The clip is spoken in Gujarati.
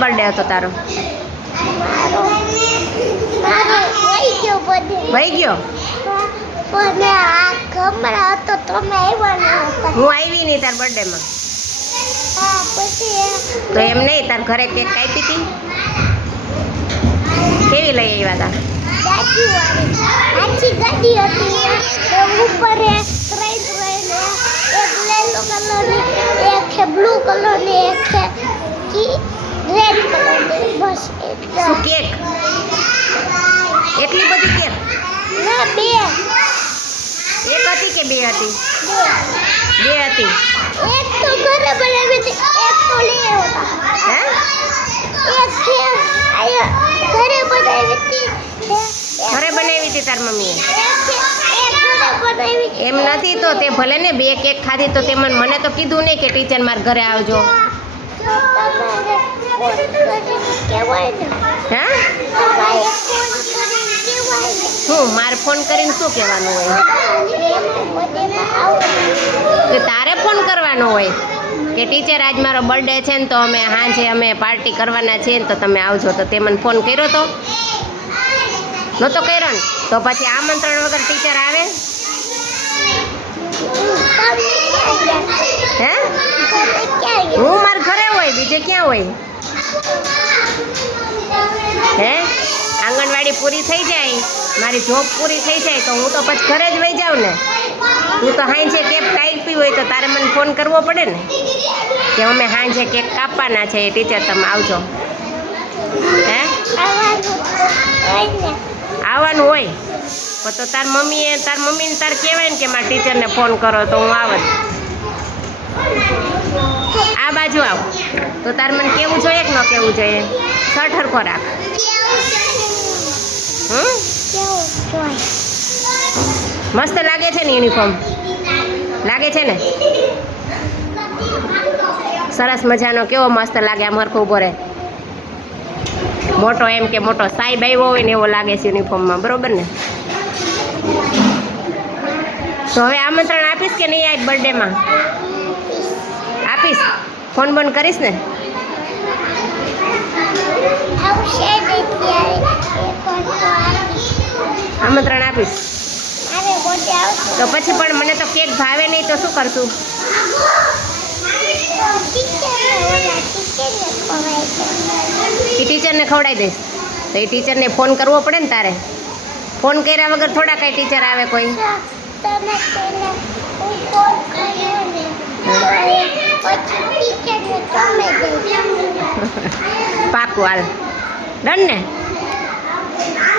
બર્થડે હતો તારો મારો ગયો હું આવી નહીં તાર બર્થડેમાં તો એમ નહીં તાર ઘરે કેક કાપી હતી કેવી લઈ આવ્યા હતા આછી ગાડી હતી ઉપર ત્રણ ત્રણ એક લેલો કલરની એક બ્લુ કલરની એક છે કી રેડ કલરની બસ એટલા શું કેક? એટલી બધી કેક? ના બે. એક હતી કે બે હતી? બે. હતી. એક તો ઘરે બનાવી હતી. એક તો લઈ હે? એક કે ઘરે બનાવી હતી. ઘરે બનાવી હતી તાર મમ્મીએ? એમ નથી તો તે ભલે ને બે કેક ખાધી તો તે મને મને તો કીધું નહીં કે ટીચર મારા ઘરે આવજો. હે મારે ફોન કરીને શું કહેવાનું હોય? તારે ફોન કરવાનો હોય? કે ટીચર આજ મારો બર્થડે છે ને તો અમે હાજે અમે પાર્ટી કરવાના છીએ ને તો તમે આવજો. તો તે મને ફોન કર્યો તો? નહોતો કર્યો ને? તો પછી આમંત્રણ વગર ટીચર આવે હે હું મારા બીજે ક્યાં હોય? હે? આંગણવાડી પૂરી થઈ જાય, મારી જોબ પૂરી થઈ જાય, તો હું તો પછી ઘરે જ વહી જાઉં ને. તું તો હાંજે કેક કાપી હોય તો તારે મને ફોન કરવો પડે ને, કે અમે હાંજે કેક કાપવાના છે. એ ટીચર તમે આવજો. હે? આવવાનું હોય. પણ તો તાર મમ્મીએ, તાર મમ્મીને તાર કહેવાય ને કે મારા ટીચરને ફોન કરો તો હું આવત આ બાજુ આવ. તો તાર મને કેવું જોઈએ કે ન કેવું જોઈએ? શર્ટ હરખો રાખ. મસ્ત લાગે છે ને યુનિફોર્મ લાગે છે ને? સરસ મજાનો. કેવો મસ્ત લાગે આમ હરખો ઊભો રહે. મોટો એમ કે મોટો સાહેબ આવ્યો હોય ને એવો લાગે છે યુનિફોર્મમાં બરોબર ને? તો હવે આમંત્રણ આપીશ કે નહીં આજ બર્થડેમાં આપીશ. ફોન બંધ કરીશ ને? આમંત્રણ આપીશ. તો પછી પણ મને તો કેક ભાવે નહીં, તો શું કરશું? એ ટીચરને ખવડાવી દઈશ. તો એ ટીચરને ફોન કરવો પડે ને તારે. ફોન કર્યા વગર થોડા કઈ ટીચર આવે કોઈ. પાકું હાલ. ડન ને?